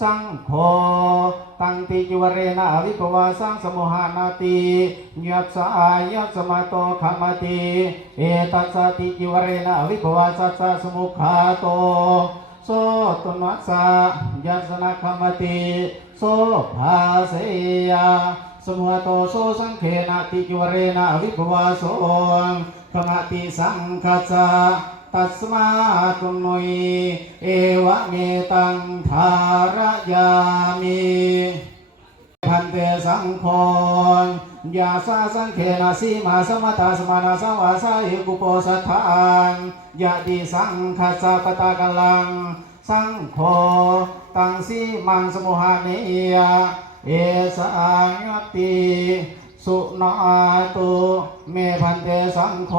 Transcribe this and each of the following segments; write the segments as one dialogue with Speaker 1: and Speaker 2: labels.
Speaker 1: สังโฆตังติจิวเรนะอวิภวาสังสมุหานาติยัสสะอายัสสมาโตขมติเอตัสสติจิวเรนะอวิภวาสัสสะสมุขาโตโสตุนัสสะยัสนะคมติโสภาเสยาสมุหโตโสสังเขนะติจุเรนะวิภวาโสขมติสังคัสสะ ตัสมาตุนุยเอวะเมตังทารยามิพันเตสังโฆยาสาสังเขนาสีมาสมตาสมานาสวาสาหิกุโปสัทธานยะดิสังคัสสะปตากลัง สังโฆตังสีมังสมุหานียเอสางยติสุนาตุเมพันเตสังโฆ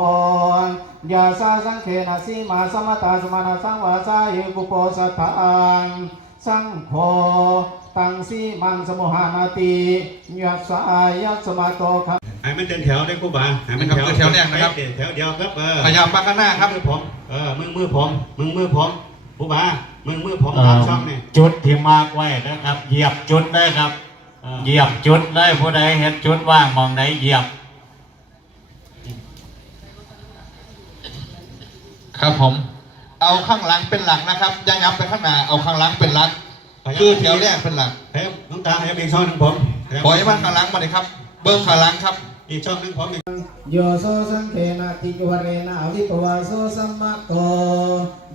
Speaker 1: ยาสาสังเขนาสีมาสมตาสมานาสังวาสาหิกุโปสัทธานสังโฆตังสีมังสมุหานาติยัสสะอายัสสมาโตครับ
Speaker 2: ให้มันเดินแถวได้ครูบาให้มัน
Speaker 3: นะครับแถวแรกนะครับ
Speaker 2: เดินแถวเดียวครับเออ
Speaker 3: ขยับมาข้างหน้าครับ
Speaker 2: มือผมเออมึงมือผมมึงมือผมครูบามึงมือผม
Speaker 4: เอ่
Speaker 2: ตาม
Speaker 4: อ
Speaker 2: ช่องนี่
Speaker 4: จุดที่มาร์กไว้นะครับ เหยียบจุดได้ครับ
Speaker 2: เออ
Speaker 4: เหยียบจุดได้ผู้ใดเห็นจุดว่างมองไหนเหยียบ
Speaker 3: ครับผม เอาข้างหลังเป็นหลักนะครับอยังยับไปข้างหน้าเอาข้างหลังเป็นหลัก คือแถวแรกเป็นหลัก
Speaker 2: เฮ้ยน้องตาให้อีกช่องหนึ่งผม
Speaker 3: ปล่อยมันข้างหลังมาเลยครับ เบิ้งข้างหลังครับ
Speaker 2: อีกช่องหนึ่งผมอีก
Speaker 1: โยโสสังเขนะติจวเรนะวิปวาโสสัมมาโต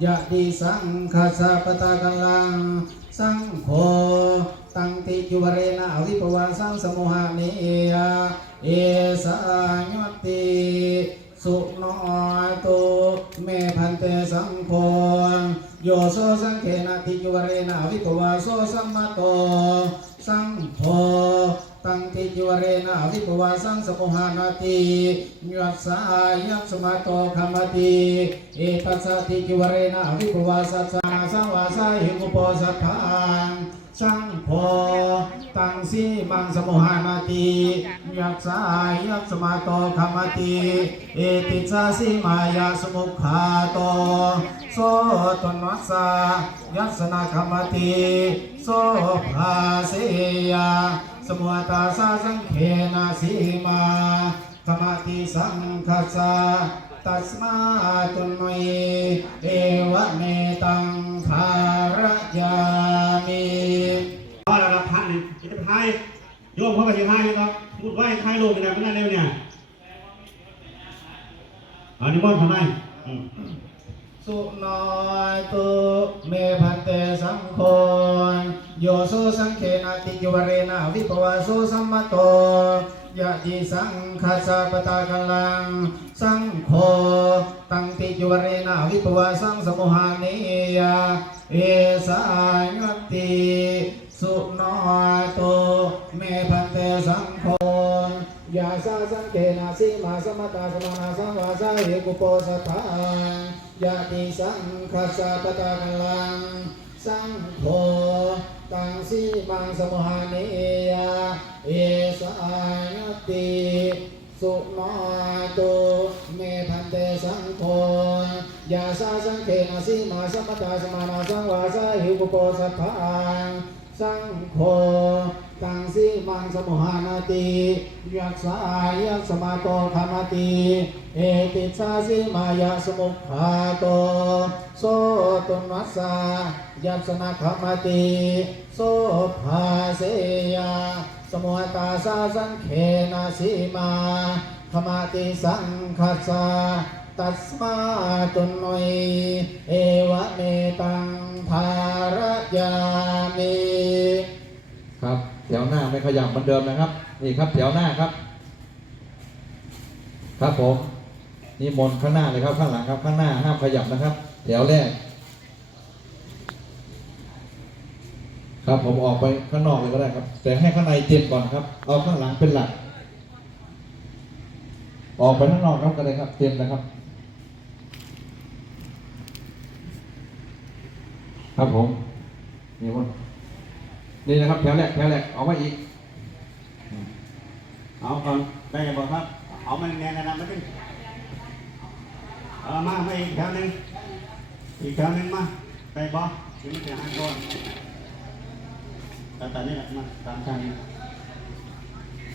Speaker 1: ยะดิสังคัสสะปตากัลลังสังโฆตังติจวเรนะวิปวาสังสมุหานิยเอสายติสุโนตุ เมพันเตสังโฆโยโสสังเขนะติจวเรนะวิปวาโสสัมมาโต สังโฆตังติจิวเรนะวิปวาสังสมุหานาติยัสสายัสสมาโตขมติเอตัสสติจิวเรนะวิปวาสัสสะนาสังวาสาหิกุปโปสัทธา นสังโฆตังสีมังสมุหานาติยัสสะอายัสสมาโตขมติเอติสาสีมายาสมุขาโตโสตนัสสะยัสสนาขมติโสภาเสยาสมุตาสาสังเขนาสีมา มาติสังคัสสะตัสมาตุนยเอวะเมตังภารยามิ
Speaker 2: พอระดับพันนี่จะไปไทยโยมเขาไปยังไทยนะครับพูดว่าไทยโลกเป็นแบบนั้นเร็วเนี่ยอันนี้บอลทำไมอืม
Speaker 1: สุนอยตุเมพันเตสังโฆโยโสสังเขนาติจวเรนะวิปวาโสสัมมโต ยะจิสังคัสสะปตากัลลัง สังโฆตังติจวเรนะวิปวาสังสมุหานิยาเอสายติสุนอยตุเมพันเตสังโฆยาสาสังเกนาสีมาสมตาสมานาสังวาสาเหกุโปสัทานยาติสังคัสสะปตากัลัง สังโฆตังสีมังสมุหานิยาเอสายติสุนาตุเมพันเตสังโฆยาสาสังเทนาสีมาสมตาสมานาสังวาสาเหกุโกสัพพังสังโฆ ตังสีมังสมุหานาติยัสสะอายัสสมาโตขมติเอติสาสีมายาสมุขาโตโสตุนัสสะยัสสนาขมติโสภาเสยาสมุหตาสาสังเขนาสีมาขมติสังคัสสะตัสมาตุนยเอวะเมตังภารยามิ
Speaker 3: ครับ แถวหน้าไม่ขยับเหมือนเดิมนะครับ นี่ครับแถวหน้าครับ ครับผมนี่มนข้างหน้าเลยครับข้างหลังครับ ข้างหน้าห้ามขยับนะครับ แถวแรก ครับผมออกไปข้างนอกเลยก็ได้ครับ แต่ให้ข้างในเต็มก่อนครับ เอาข้างหลังเป็นหลัก ออกไปข้างนอกครับก็ได้ครับ เต็มนะครับ ครับผมนี่มนต์ นี่นะครับแถวแรกแถวแรกออกมาอีก
Speaker 2: เอาก่อนได้ยังบอกครับ เอามันแน่นๆมาดิเอามามาอีกแถวหนึงอีกแถวหนึงมาได้บอกถึงจะหันก่อนตามตามนี่แหละมาตามทางนี้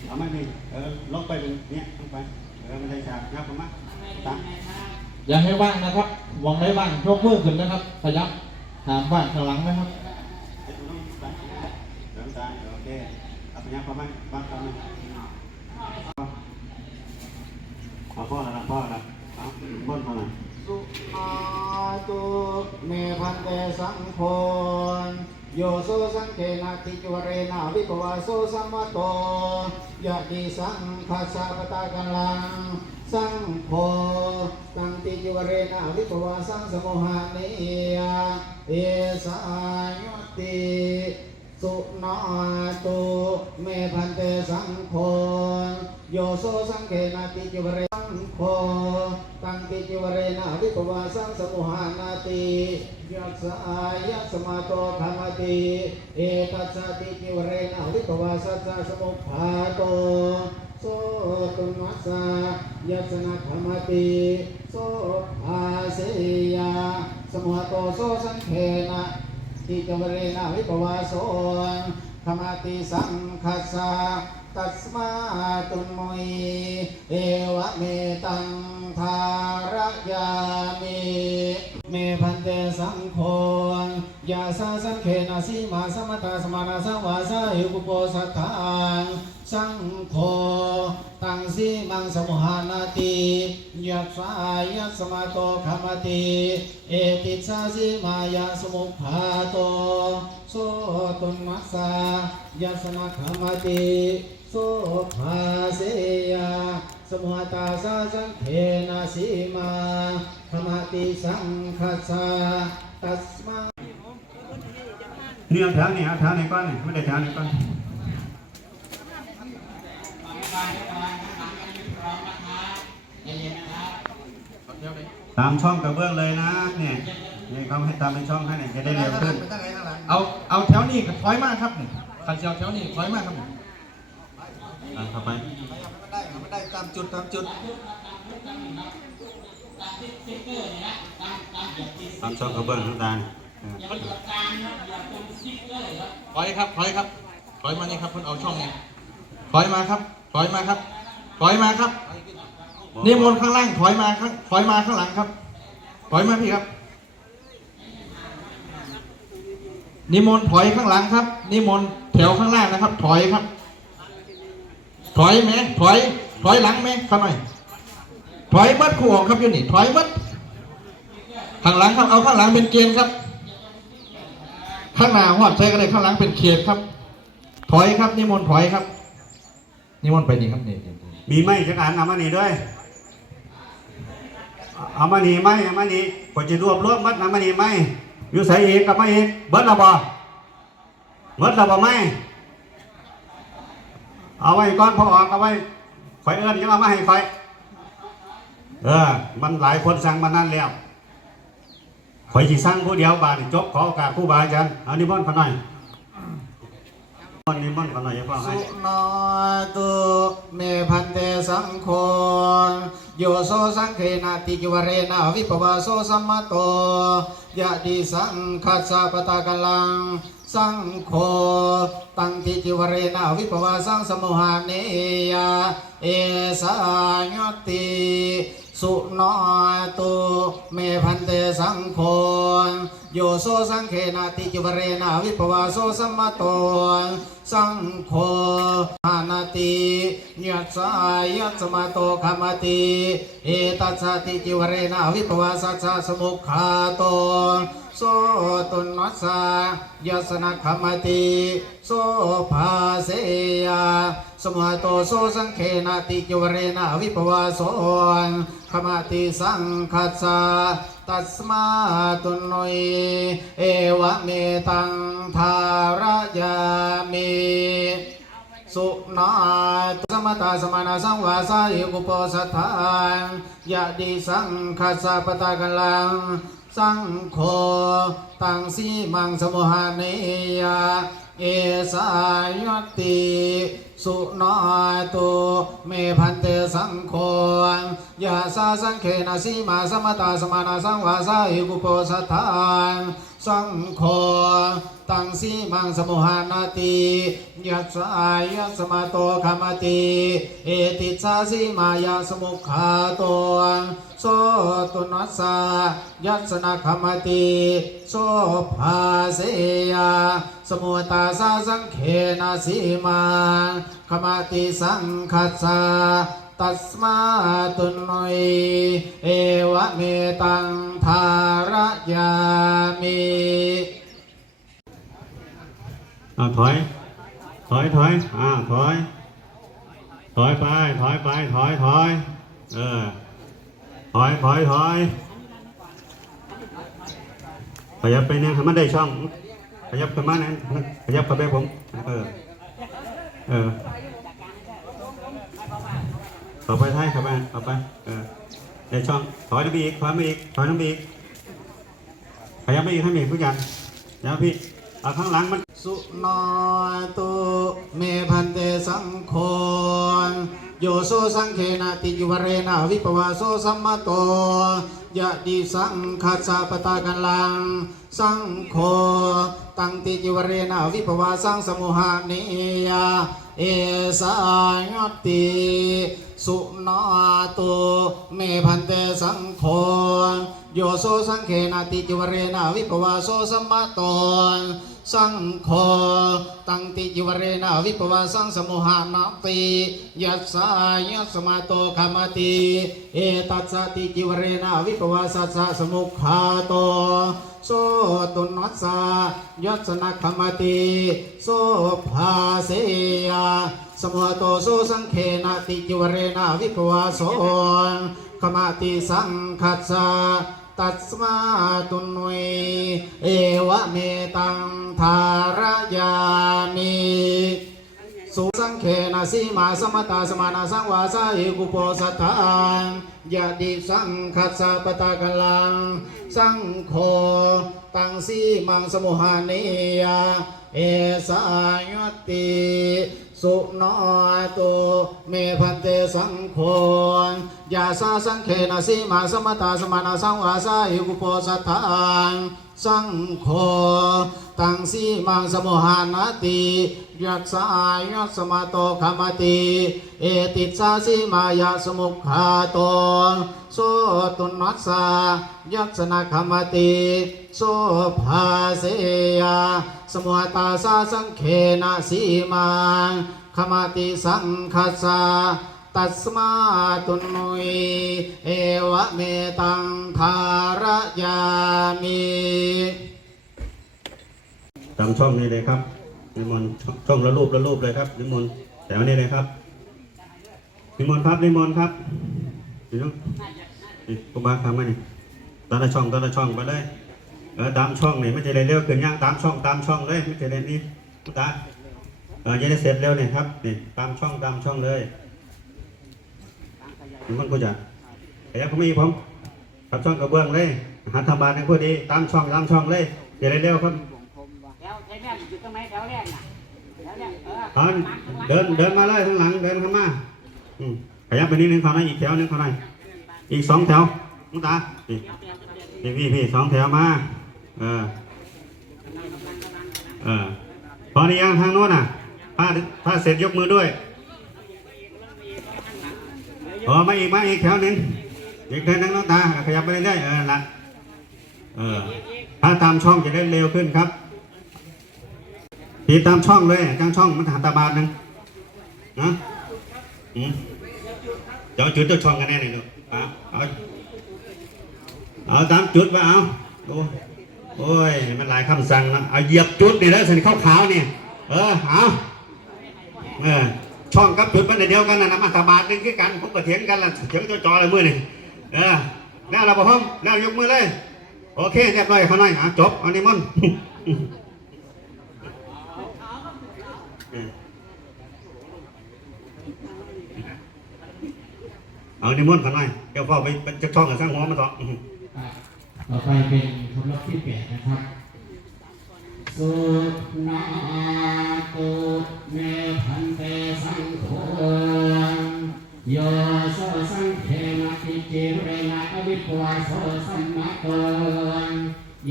Speaker 2: เอาไม่มีเออลงไปตรงเนี้ยลงไปเออไม่ได้ฉากงับออกมาตาม
Speaker 5: อย่าให้ว่างนะครับวางให้ว่างยกมือขึ้นนะครับขยับหามว่างข้างหลังนะครับ
Speaker 2: เดี๋ยวต้องตามเดินตามโอเค ยับเข้ามาบ้างเข้ามาเอาพ่อแล้วนะพ่อแล้วเอานพ่อแล้ว
Speaker 1: สุมาตุเมพันเตสังโฆโยโสสังเคนาติจวเรนาวิปวาโสสัมมโตยะดิสังคัสสะปะตากัลลัง สังโฆตังติจวเรนาวิปวาสังสมุหานิยเอสายติ สุนาตุเมพันเตสังโฆโยโสสังเกนาติจิวเรสังโฆตังติจิวเรนาวิปวาสังสมุหานาติยัสสายะสมาโตภามติเอตัสสติจิวเรนาวิปวาสัสสะสมุภาโตโสตุนัสสะยัสนะธรรมติโสภาเสยาสมุหโตโสสังเขนะ ติจวเรนะวิปวาโสธรรมติสังคัสสะตัสมาตุนโมยเอวะเมตังทารยามิเมพันเตสังโฆยาสาสังเขนาสีมาสมตาสมานาสวาสาหิกุโปสัทธัง สังโฆตังสีมังสมุหานาติยัสสายสมาโตขมติ เอติสาสิมายาสมุภาโตโสตุนมัสสายัสนะขมติโสภาเสยาสมุหตาสาสังเขนะสีมาขมติสังคัสสะตัสมาเนี่
Speaker 2: เอาแถวนี่เอาแถวนี้ก่อนนี่ไม่ได้แถวนี้ก่อน ตามช่องกระเบื้องเลยนะเนี่ยนี่เขาให้ตามเป็นช่องให้เนี่ยจะได้เร็วขึ้น
Speaker 5: เอาเอาแถวนี้ถอยมากครับนี่ขันเสียวแถวนี้ถอยมากครับ
Speaker 2: อะเข้าไป
Speaker 1: ไม่ได้ไม่ได้ตามจุดตามจุด
Speaker 2: ตามช่องกระเบื้องทุกด้าน
Speaker 5: ถอยครับถอยครับถอยมานี่ครับเพิ่นเอาช่องนี้ถอยมาครับถอยมาครับถอยมาครับ นิมนต์ข้างล่างถอยมาข้างถอยมาข้างหลังครับ ถอยมาพี่ครับ นิมนต์ถอยข้างหลังครับ นิมนต์แถวข้างล่างนะครับ ถอยครับ ถอยไหมถอย ถอยหลังไหมข้าหน่อย ถอยมัดคู่ออกครับยูนี่ถอยมัดข้างหลังครับเอาข้างหลังเป็นเกณฑ์ครับ ข้างหน้าหอดใช้กันเลยข้างหลังเป็นเขตครับ ถอยครับนิมนต์ถอยครับ นิมนต์ไปนี่ครับนี่
Speaker 2: มีไม้จักอันเอามานี่ด้วย เอามานี่ไม้เอามานี่กว่าจะรวบรวมมัดเอามานี่ไม้อยู่ใส่เอกกับไม้เอกเบิดและบ่เบิดและบ่ไหมเอาไว้ก่อนพอออกเอาไว้ไฟเอิ้นยังเอามาให้ไฟเออ มันหลายคนสั่งมานั่นแล้วข่อยสิสั่งผู้เดียวบาดนี้จบขอโอกาสผู้บาอาจารย์เอานิมนต์เขาหน่อยนิมนต์เขาหน่อยอย่าเพิ่งให้
Speaker 1: สุนาตุเมพันเตสังโฆ โยโสสังเขนาติจิวเรนาวิปวาโสสัมมโตยะดิสังคัสสะปตากัลลังสังโฆตังติจิวเรนาวิปวาสังสมุหานิยเอสายติ สุนาตุเมพันเตสังโฆโยโสสังเขนาติจิวเรนาวิปวาโสสัมมโตสังโฆหานาติยัสสายัสมาโตขมติเอตัสสติจิวเรนาวิปวาสัสสะสมุขาโต โสตุนัสสะยสนะขมติโสภาเสยสมุหโตโสสังเขนาติจวเรนะวิปวาโสขมติสังคัสสะตัสมาตุนโนยเอวะเมตังทารยามิสุนาตสมตาสมานาสังวาสาหิกุปโสัทธังยะดิสังคัสสะปตากัลัง สังโฆตังสีมังสมุหาเนยาเอสายติสุนอยตุเมพันเตสังโฆยาสาสังเขนาสีมาสมตาสมานาสังวาสาอิกุโปสัทธัง สังโฆตังสีมังสมุหานาติยัสสายยัสสมาโตคามติ เอติสาสีมายาสมุขาโตโสตุนัสสายัสนาคามติโสภาเสยาสมุตตาสาสังเขนาสีมาคามติสังคัสสา ตัสมาตุนยเอวะเมตังทารยามิ
Speaker 2: อ่าถอย ถอยถอยอ่าถอย ถอยไป ถอยไป ถอยถอยเออ ถอยถอยถอยขยับไปเนี่ยมันได้ช่อง ขยับไปมาเนี่ยขยับเข้าไปผม เออ เออ ขอไปท้ายเข้าไปเข้าไปเออได้ช่องถอยน้ำอีกถอยมาอีกถอยน้ำอีกขยับไปอีกให้มีผู้กอย่างเดี๋ยวพี่เอาข้างหลังมัน
Speaker 1: สุนาตุเมพันเตสังโฆ โยโซสังเคนาติจุวเรนาวิปวาโสสัมมาโตยะดิสังคัสสะปตากันลัง สังโฆตังติจิวเรนาวิปวาสังสมุหานิยาเอสายติสุนาตุเมพันเตสังโฆ โยโซสังเคนะติจิวเรนะวิปวาโสสัมมาโตสังโฆตังติจิวเรนะวิปวาสังสมุหานาติยัสสายัสมาโตคามติเอตัสสติจิวเรนะวิปวาสัสสะสมุขาโตโสตุนัสสะยัสสนะคามติโสภาเสยาสมุหโตโสสังเคนะติจิวเรนะวิปวาโสคาติสังคัสสะ ตัสมาตุนุยเอวะเมตังทารยามิ สุสังเคนะสีมาสมตาสมานาสังวาสาเอกุโปสัตตังยะดิสังคัสสะปตากลัง สังโฆตังสีมังสมุหานิยาเอสายติสุนอตุเมพันเตสังโฆยาสาสังเคนะสีมาสมตาสมานาสังวาสาอิกุโปสัตถังสังโฆตังสีมังสมุหานาติ ยัสสายัสสมาโตคามติเอติสาสีมายาสมุขาโตโสตุนัสสายัสนาคามติโสภาเสยาสมุหตาสาสังเคนะสีมังขมาติสังคัสสะตัสมาตุนุยเอวะเมตังทารยามิ
Speaker 2: ตามช่องนี้เลยครับ นิมนต์ช่องละรูปละรูปเลยครับนิมนต์แต่วันนี้เลยครับนิมนต์ครับนิมนต์ครับนี่น้องนี่ครูบาทำมานี่ตอนละช่องตอนละช่องไปเลยเออตามช่องนี่ไม่ใช่เร็วๆขึ้นย่างตามช่องตามช่องเลยไม่ใช่เร็วนี่พุตาเออจะได้เสร็จเร็วเนี่ยครับนี่ตามช่องตามช่องเลยนิมนต์กูจะขยับเขาไม่ผมกับช่องกระเบื้องเลยหัตถบาลในพอดีตามช่องตามช่องเลยจะได้เร็วครับ
Speaker 6: เออ
Speaker 2: เอาเดินเดินมาเลยข้างหลังเดินเข้ามาขยับไปนิดนึงเขาหน่อยอีกแถวนึงเขาหน่อยอีกสองแถวมุตานี่พี่พี่สองแถวมาเออเออพอหรือยังทางโน้นอะถ้าถ้าเสร็จยกมือด้วยเออมาอีกมาอีกแถวนึงอีกแถวนึงน้องตาขยับไปเรื่อยๆเออละเออถ้าตามช่องจะได้เร็วขึ้นครับ ตีตามช่องเลยจังช่องมันหาตาบาทหนึงนะอืมเดี๋ยวจุดตัวช่องกันแน่หนึ่งดูเอาเอาเอาตามจุดว่าเอาดูโอ้ยมันหลายคำสั่งนะเอาเหยียบจุดนี่แล้วสันขาวขาวๆเนี่ยเออเอาเออช่องกับจุดมันเดียวกันนะนะมาตาบาทนึงคือกันผมก็เถียงกันละเถียงตัวจอเลยมือนี่เออแล้วเราบอกพร้อมแล้วยกมือเลยโอเคเรียบร้อยเขาหน่อยอะจบอานิมน เอานิมนต์กันหน่อยเดี๋ยวพ่อไปไปจะช่องกับสร้างหัวมาต่อ
Speaker 7: ต่อไปเป็นคำรับที่แปดนะครับสุนาตุเมพันเตสังโฆโยโสสังเขนะติจิเรนะอวิปวาโสสัมมาโต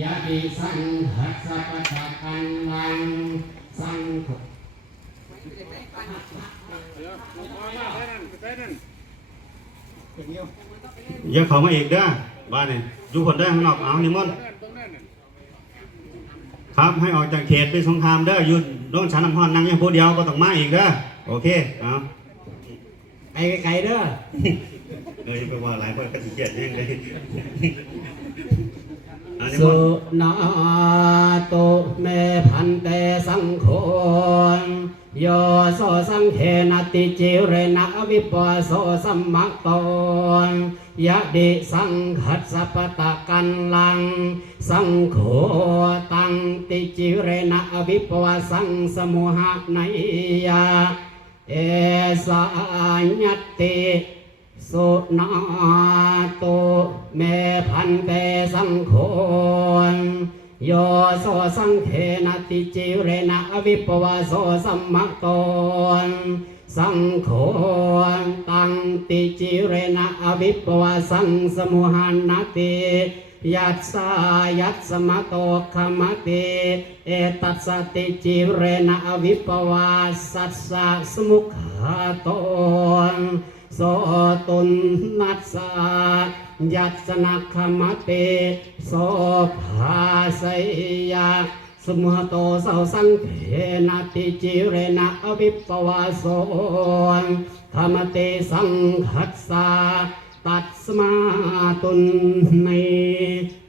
Speaker 7: ยะติสังหัสสะปะตะกันลังสังโฆ
Speaker 2: อย่าเข้ามาอีกเด้อบ้านนี่อยู่คนเด้อข้างนอกเอานิมนต์ครับให้ออกจากเขตไปสงครามเด้ออยู่โดนฉันน้ำพรนั่งอย่างผู้เดียวก็ต้องมาอีกเด้อโอเคเอา
Speaker 7: ไปไกลๆเด้อ
Speaker 2: เออไปว่าหลายคนก็สิเกียดยังไงอันนี้
Speaker 7: สุ
Speaker 2: มัน
Speaker 7: นาโตเมพันเตสังโฆ โยโสสังเขนติจิเรนะวิปัสโสสัมมัคโตยะดิสังขัสสะปตะกันลัง สังโฆตังติจิเรนะวิปัสสังสมุหะไนยาเอสาญัตติสุนาโตเมพันเตสังโฆ โยโสสังเขนติจิเรนะวิปวาโสสัมมัคโตสังโฆตังติจิเรนะวิปวาสังสมุหันติยัสสายัสสมะโตขมติเอตัสสติจิเรนะวิปวาสัสสะสมุขาโตโสตุนนัสสะ ยัสสนักขมเตโสภาสยาสมุหโตเสาสังเขนติจิเรนะอวิปปวาโสขมเตสังคัสสาตัดสมาตุนใน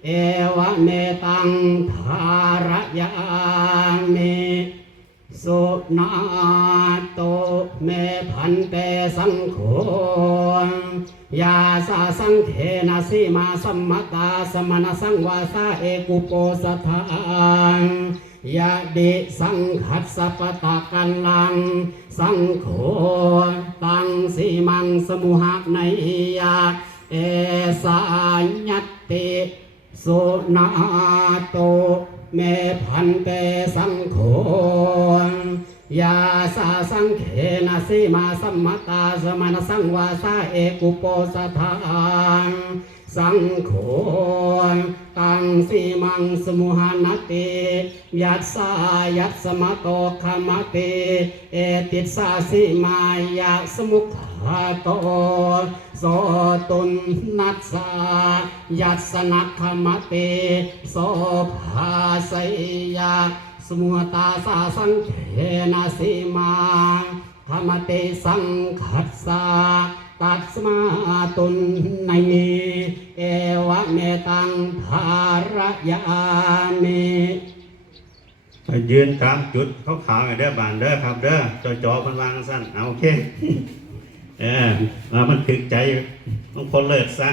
Speaker 7: เอวะเมตังทารยามิสุนาโตเมพันเตสังโฆ ยาสาสังเขนะสีมาสัมมตาสมณสังวาสาเอกุโปสถานยะดิสังขัสสะปตะกันลัง สังโฆตังสีมังสมุหะไนยาเอสาญัตติสุนาโตเมพันเตสังโฆ ยาสาสังเขนสีมาสัมมตาสมณสังวาสาเอกุโปสถานสังโฆตังสีมังสมุหานติยัสสายัสสมะโตขมติเอติสาสีมายาสมุขาโตโสตุนนัสสายัสสนักขมเตโสภาสยา สมุตาสาสังเขนะสีมาธรรมเตสังขัสสาตัดสมาตุนในเอวะเมตังภารยามิ
Speaker 2: ยืนตามจุดเขาขาวเด้อบานเด้อครับเด้อจอจอๆมันวางสั้นเอาโอเคเออมามันถึกใจต้องคนเลิศซะ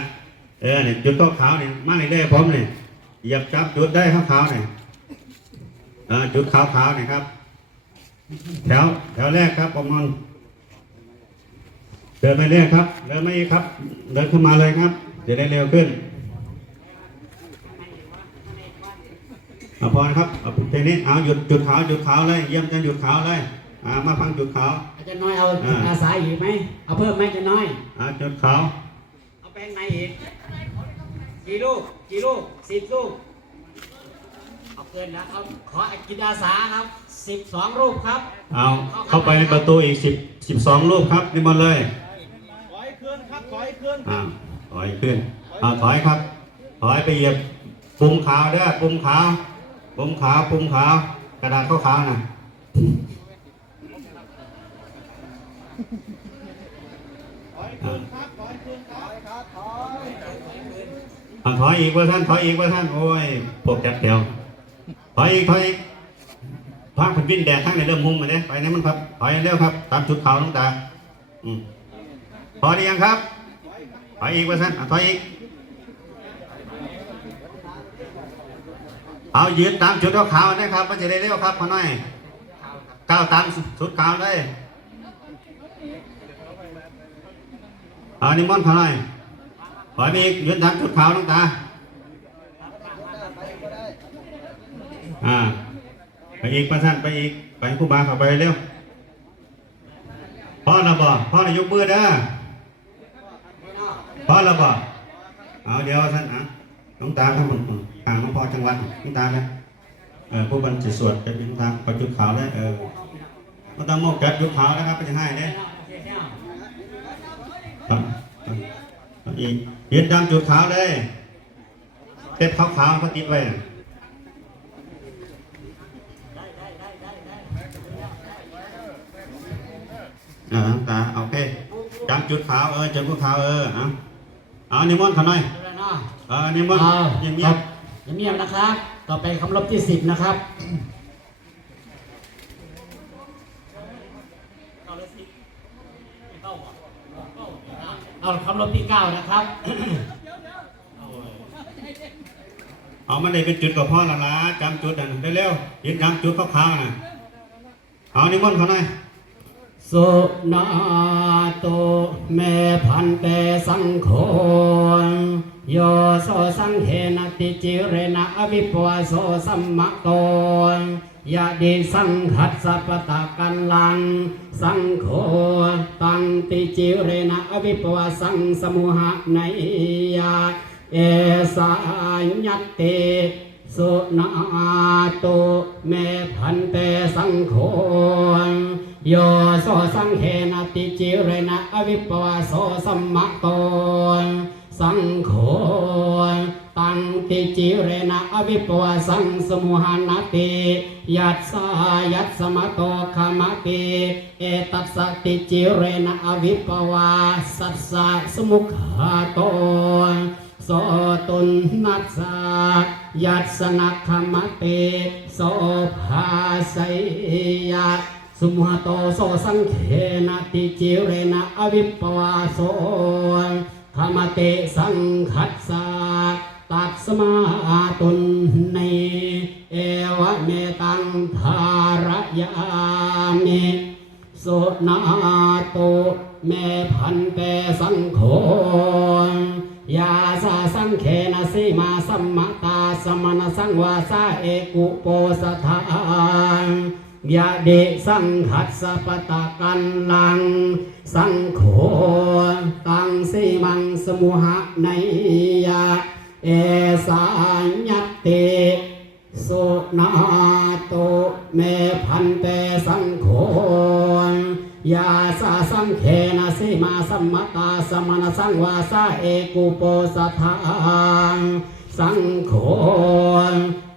Speaker 2: เออเนี่ยจุดเขาขาวเนี่ยมาเลยได้อมเนี่ยหยียบจับจุดได้ขาวเนี่ย จุดขาวๆเนี่ยครับ แถวแถวแรกครับประมณเดินไปเรื่อยครับ เดินไม่อีกครับ เดินขึ้นมาเลยครับจะได้เร็วขึ้นเอาพรครับเอาเพลงนี้เอาหยุดจุดขาวจุดขาวเลย เยี่ยมจะหยุดขาวเลยอ่ามาฟังจุดขาว
Speaker 7: อาจารย์น้อยเอา
Speaker 2: อ่า
Speaker 7: อาสาอีกไหมเอาเพิ่มไหมอาจารย์น้อย
Speaker 2: อ่าจุดขาว
Speaker 7: เอาแป้งในอีกกี่ลูกกี่ลูกสิบลูก เอาเกินนะเอาขอกินอาสาครับสิบสองรูปครับ
Speaker 2: เอาเข้าไปในประตูอีกสิบสิบสองรูปครับนี่มาเลย
Speaker 5: ถอยขึ้นครับถอยขึ้น
Speaker 2: อ่าถอยขึ้นอ่าถอยครับ ถอยไปเหยียบปุ่มขาวเด้อปุ่มขาวปุ่มขาวปุ่มขาวกระดาษขาวๆน่ะอ่าอ่าถอยอีกเว่าท่านถอยอีกเว่าท่านโอ้ยพวกจัดแถว ถอยอีกถอยอีกพาพันวินแดดทั้งในเริ่มหุ่มมาเนี่ยไปนี่มันครับถอยเร็วครับตามจุดเขาวน้องตาอืมพอดียังครับถอยอีกว่าท่านถอยอีกเอายืนตามจุดขาวๆนะครับ มันจะได้เร็วครับพอหน่อยก้าวตามสุดขาวเลยเอานิมนต์เขาหน่อยถอยไปอีกยืนตามจุดขาวน้องตา อ่า ไปอีกประท่านไปอีก ไปผู้บาเข้าไปเร็วพ่อเราบอกพ่อเรายกมือเด้อพอแล้วบ่เอาเดี๋ยวท่านอะน้องตาครับผมห่างน้องพอจังหวัดน้องตาเลยเออผู้บันจะสวดจะเป็นทางประจุดขาวเลยเออน้องตาโมกจัดจุดขาวนะครับเป็นยังไงเนี่ยครับอีกยืนตามจุดขาวเลยเต็บขาวขาวๆเขาติดไว้ น่ะอ่าน้องตาโอเคจำจุดขาวเออจำจุดขาวเออเอาเอานิมนต์เขาหน่อย
Speaker 7: แล้วเนาะ
Speaker 2: เออนิมนต์
Speaker 7: เอา
Speaker 2: เงียบ
Speaker 7: ค
Speaker 2: เงีย
Speaker 7: รั
Speaker 2: บบ
Speaker 7: เงียบๆนะครับ ต่อไปคำรบที่สิบนะครับเอาคำรบที่เก้านะครับ
Speaker 2: เอามันได้เป็นจุดกับพ่อละละจำจุดนั่นเร็วๆยืนจำจุดขาวๆน่ะเอานิมนต์เขาหน่อย
Speaker 7: สุนาโตเมพันเตสังโฆโยโสสังเขนติจิเรนะอวิปวาโสสัมมะโตยะดิสังขัดสัพพตะกันลัง สังโฆตังติจิเรนะอวิปวาสังสมุหะไนยาเอสาญัตเตสุนาโตเมพันเตสังโฆ โยโสสังเขนติจิเรนะอวิปวาโสสัมมะโตสังโฆตังติจิเรนะอวิปวาสังสมุหานติยัตสายัตสมะโตขมติเอตัสสติจิเรนะอวิปวาสัสสะสมุขาโตโสตุนนัสสะยัสสนักขมเตโสภาสยยะ สุมหโตโสสังเขนติจิเรนะอวิปปวาโสขมเตสังคัสสะตัสมาตุนในเอวเมตังทารยามิสุนาโตเมพันเตสังโฆยาสาสังเขนะสิมาสัมมตาสมณสังวาสาเอกุโปสถาน ยะเดสังขัสปตะกันลัง สังโฆตังสิมังสมุหะในยะ เอสาญัตเตสุนาโตเมพันเตสังโฆยาสาสังเขนะสิมาสัมมตาสมณสังวาสาเอกุโปสถาน สังโฆ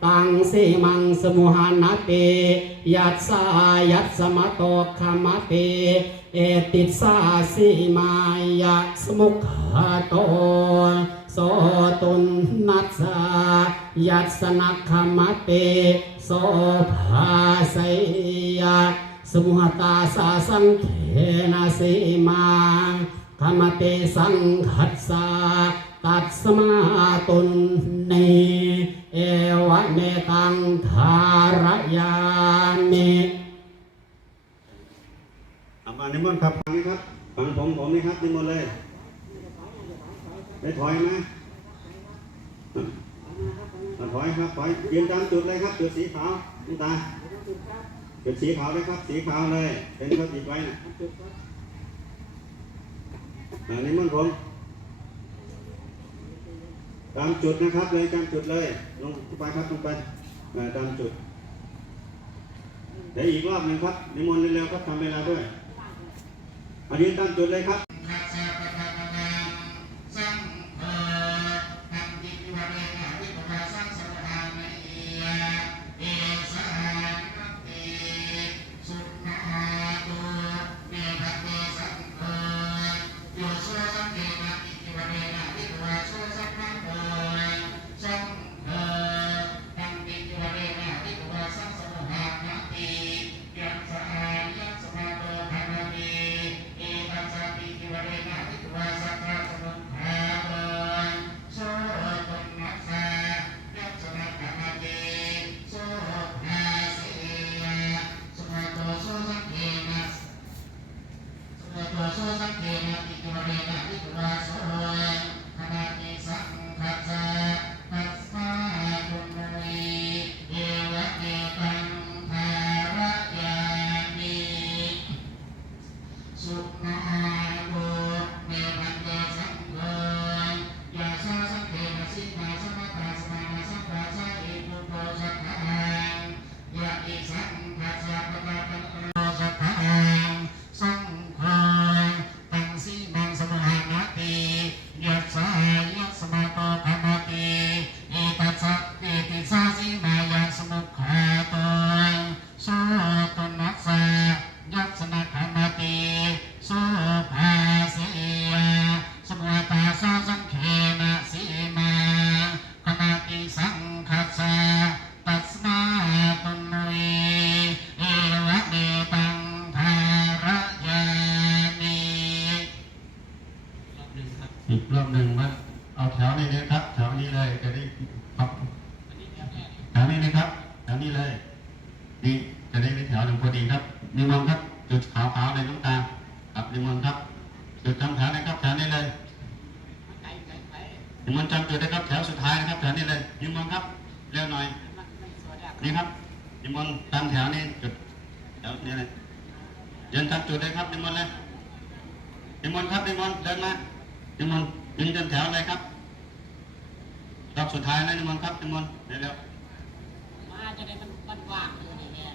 Speaker 7: ตังสิมังสมุหานาติยัสสายัสสมะโตขมติเอติสาสิมายะสมุขาโตโสตุนนัสสะยัสสนักขมเตโสภาสยยะสมุหตาสาสังเขนะสีมาขมเตสังขัสสะ ตัดสมาตุนเนเอวะเมตังทารยามิ
Speaker 2: อามานิมนต์ครับฟังนี่ครับฟังผมผมนี่ครับนิมนต์เลยได้ถอยไหมถอยครับถอยยืนตามจุดเลยครับจุดสีขาวน้องตาจุดสีขาวเลยครับ สีขาวเลยเป็นเขาติดไว้นะนิมนต์ผม ตามจุดนะครับเลยการจุดเลยลงไปครับลงไปตามจุดเดี๋ยวอีกรอบหนึ่งครับนิมนต์เร็วๆครับทำเวลาด้วยอันนี้ตามจุดเลยครับ อนะนิมนครับนิมนเร็วๆ
Speaker 6: มาจะได้มันมันว่างอยู่นี่แหละ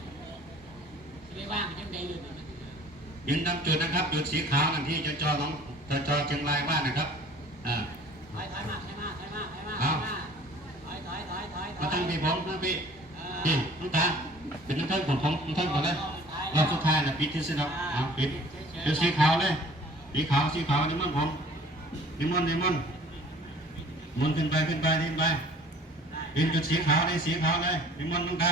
Speaker 6: จะได้ว่างจังได้อยู่นี่
Speaker 2: ยืนตามจุดนะครับจุดสีขาวนั่นที่จจอของจจอเชียงรายบ้านนะครับอ่า
Speaker 6: ถอยถอยมาถอยมาถอยมาถอยมาถ
Speaker 2: อา
Speaker 6: ยมาถอยถอยถอยถอยถ
Speaker 2: มา
Speaker 6: ย
Speaker 2: ตั้งพี่ผมตั้งพี่พี่น้องตาเป็นน้องท่านผมผมน้องท่านก่อนเลยรอบสุดท้ายนะปิดที่สุดแล้วเอาปิดจุดสีขาวเลยสีขาวสีขาวนี่มันผมนิมนต์นิมนต์มนขึ้นไปขึ้นไปขึ้นไป ยืนจุดสีขาวเลยสีขาวเลยนิมนต์น้องตา